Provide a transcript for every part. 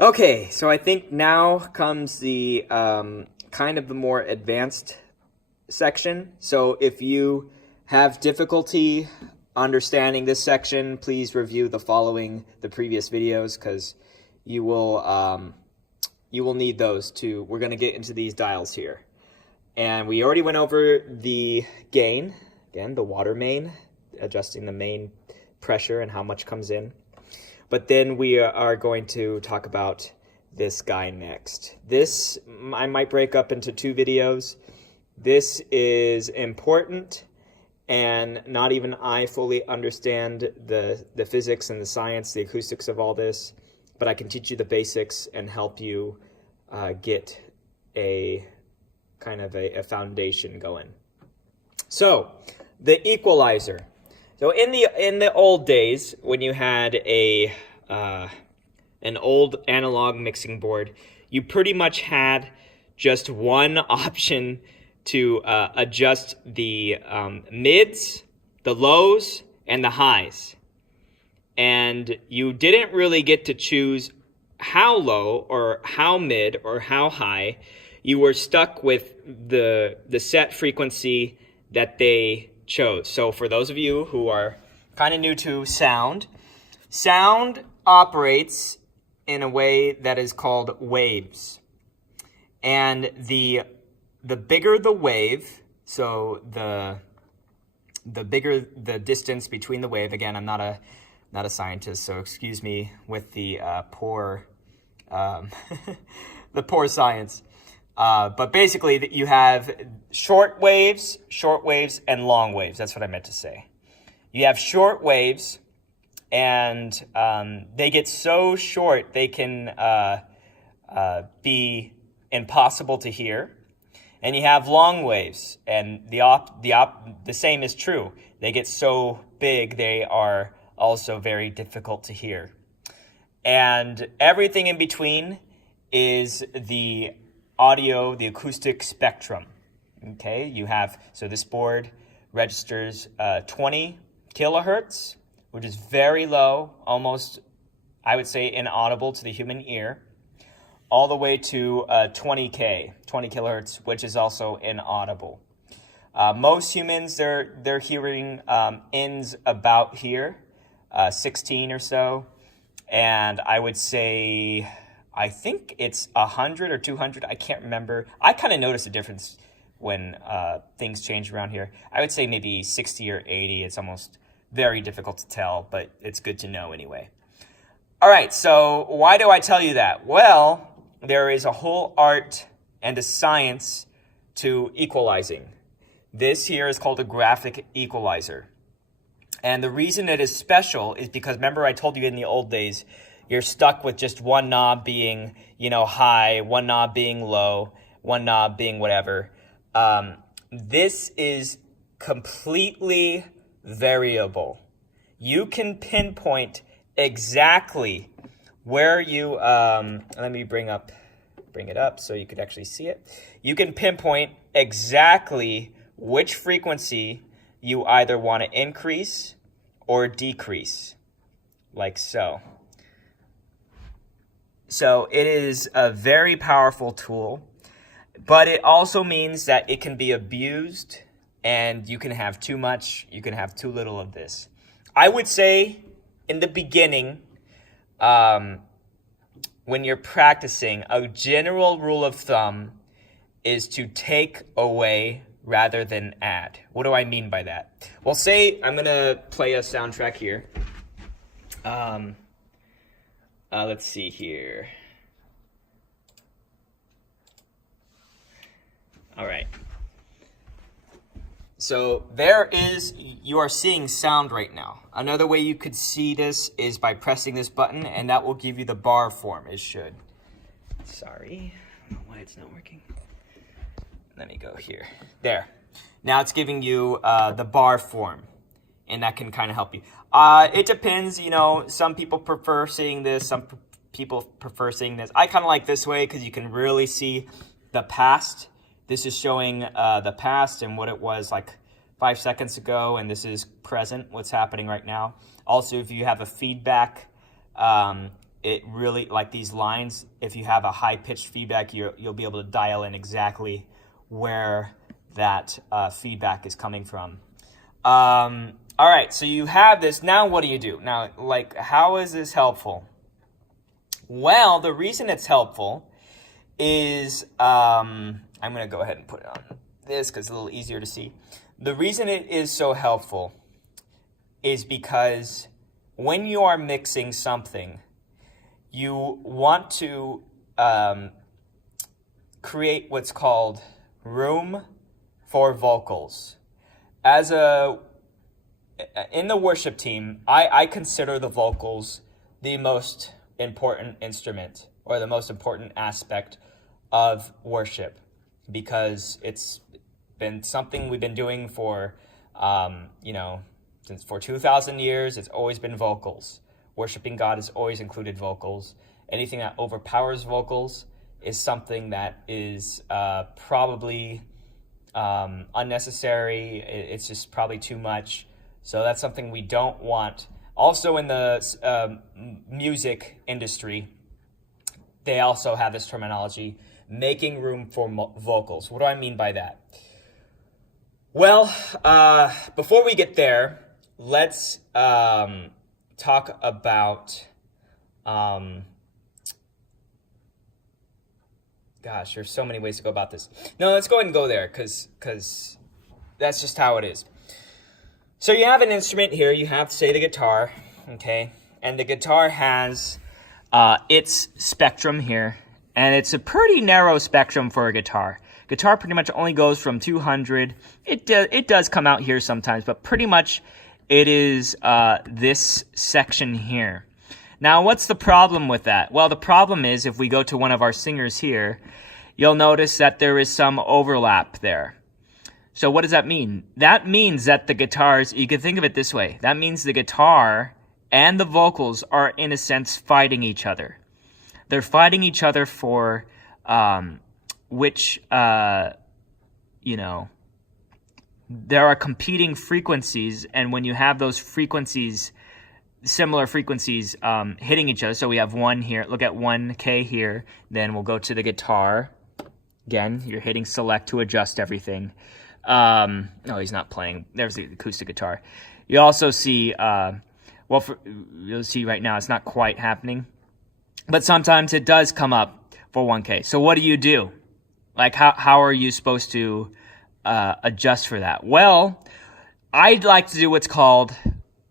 Okay, so I think now comes the kind of the more advanced section. So if you have difficulty understanding this section, please review the previous videos, because you will need those too. We're going to get into these dials here. And we already went over the gain, again, the water main, adjusting the main pressure and how much comes in. But then we are going to talk about this guy next. This I might break up into two videos. This is important, and not even I fully understand the physics and the science, the acoustics of all this, but I can teach you the basics and help you get a kind of a foundation going. So, the equalizer. So in the old days, when you had an old analog mixing board, you pretty much had just one option to adjust the mids, the lows, and the highs. And you didn't really get to choose how low or how mid or how high. You were stuck with the set frequency that they chose. So for those of you who are kind of new to sound operates in a way that is called waves. And the bigger the wave, so the bigger the distance between the wave. Again, I'm not a scientist, so excuse me with the poor the poor science. But basically, you have short waves, and long waves. That's what I meant to say. You have short waves, and they get so short they can be impossible to hear. And you have long waves, and the same is true. They get so big they are also very difficult to hear. And everything in between is the audio, the acoustic spectrum. Okay, you have, so this board registers 20 kilohertz, which is very low, almost, I would say, inaudible to the human ear, all the way to 20 kilohertz, which is also inaudible. Most humans, their hearing ends about here, 16 or so, and I would say, I think it's 100 or 200. I can't remember. I kind of notice a difference when things change around here. I would say maybe 60 or 80. It's almost very difficult to tell, but it's good to know anyway. All right, so why do I tell you that? Well, there is a whole art and a science to equalizing. This here is called a graphic equalizer. And the reason it is special is because, remember I told you in the old days, you're stuck with just one knob being, high, one knob being low, one knob being whatever. This is completely variable. You can pinpoint exactly where you, let me bring it up so you could actually see it. You can pinpoint exactly which frequency you either want to increase or decrease, like so. So it is a very powerful tool, but it also means that it can be abused, and you can have too much, you can have too little of this. I would say in the beginning, when you're practicing, a general rule of thumb is to take away rather than add. What do I mean by that? Well, say I'm going to play a soundtrack here. Let's see here. All right. So you are seeing sound right now. Another way you could see this is by pressing this button, and that will give you the bar form. It should. Sorry, I don't know why it's not working. Let me go here. There. Now it's giving you the bar form, and that can kind of help you. It depends, some people prefer seeing this, some people prefer seeing this. I kind of like this way because you can really see the past. This is showing the past and what it was like 5 seconds ago, and this is present, what's happening right now. Also, if you have a feedback it really, like these lines, if you have a high-pitched feedback, you'll be able to dial in exactly where that feedback is coming from. All right, so you have this. Now what do you do? Now, like, how is this helpful? Well, the reason it's helpful is, I'm going to go ahead and put it on this because it's a little easier to see. The reason it is so helpful is because when you are mixing something, you want to create what's called room for vocals. In the worship team, I consider the vocals the most important instrument or the most important aspect of worship, because it's been something we've been doing for, since for 2,000 years. It's always been vocals. Worshiping God has always included vocals. Anything that overpowers vocals is something that is probably unnecessary. It's just probably too much. So that's something we don't want. Also in the music industry, they also have this terminology, making room for vocals. What do I mean by that? Well, before we get there, let's talk about, gosh, there's so many ways to go about this. No, let's go ahead and go there because that's just how it is. So you have an instrument here. You have, say, the guitar, okay? And the guitar has its spectrum here, and it's a pretty narrow spectrum for a guitar. Guitar pretty much only goes from 200. It does come out here sometimes, but pretty much it is this section here. Now, what's the problem with that? Well, the problem is if we go to one of our singers here, you'll notice that there is some overlap there. So what does that mean? That means that the guitars, you can think of it this way. That means the guitar and the vocals are, in a sense, fighting each other. They're fighting each other for there are competing frequencies, and when you have those frequencies, similar frequencies hitting each other, so we have one here, look at 1K here, then we'll go to the guitar. Again, you're hitting select to adjust everything. No, he's not playing. There's the acoustic guitar. You also see, you'll see right now it's not quite happening, but sometimes it does come up for 1K. So what do? Like, how are you supposed to adjust for that? Well, I'd like to do what's called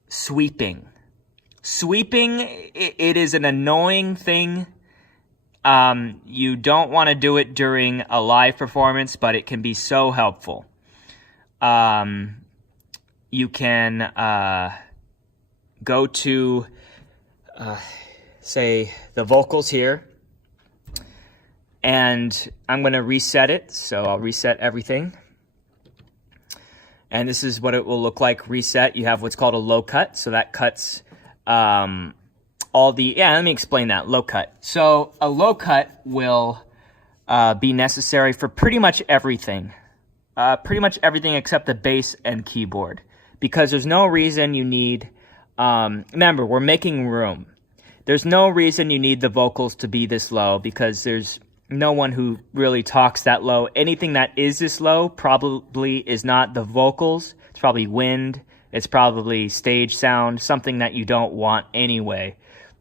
sweeping. Sweeping, it is an annoying thing. You don't want to do it during a live performance, but it can be so helpful. You can go to, say, the vocals here, and I'm going to reset it. So I'll reset everything. And this is what it will look like reset. You have what's called a low cut, so that cuts all the, let me explain that, low cut. So a low cut will be necessary for pretty much everything. Pretty much everything except the bass and keyboard. Because there's no reason you need, remember, we're making room. There's no reason you need the vocals to be this low, because there's no one who really talks that low. Anything that is this low probably is not the vocals. It's probably wind. It's probably stage sound, something that you don't want anyway.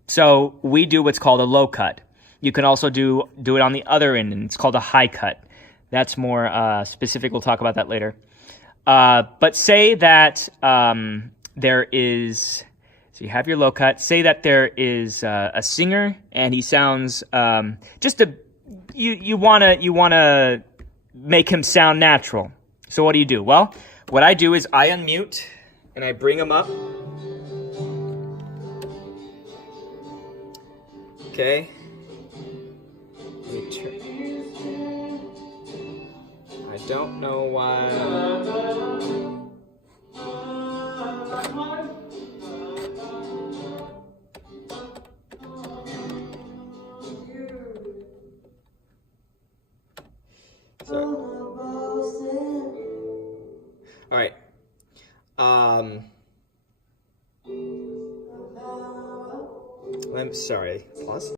So we do what's called a low cut. You can also do it on the other end, and it's called a high cut. That's more specific. We'll talk about that later. But say that there is, so you have your low cut. Say that there is a singer, and he sounds you wanna make him sound natural. So what do? Well, what I do is I unmute and I bring him up. Okay. I don't know why. All right. sorry, pause.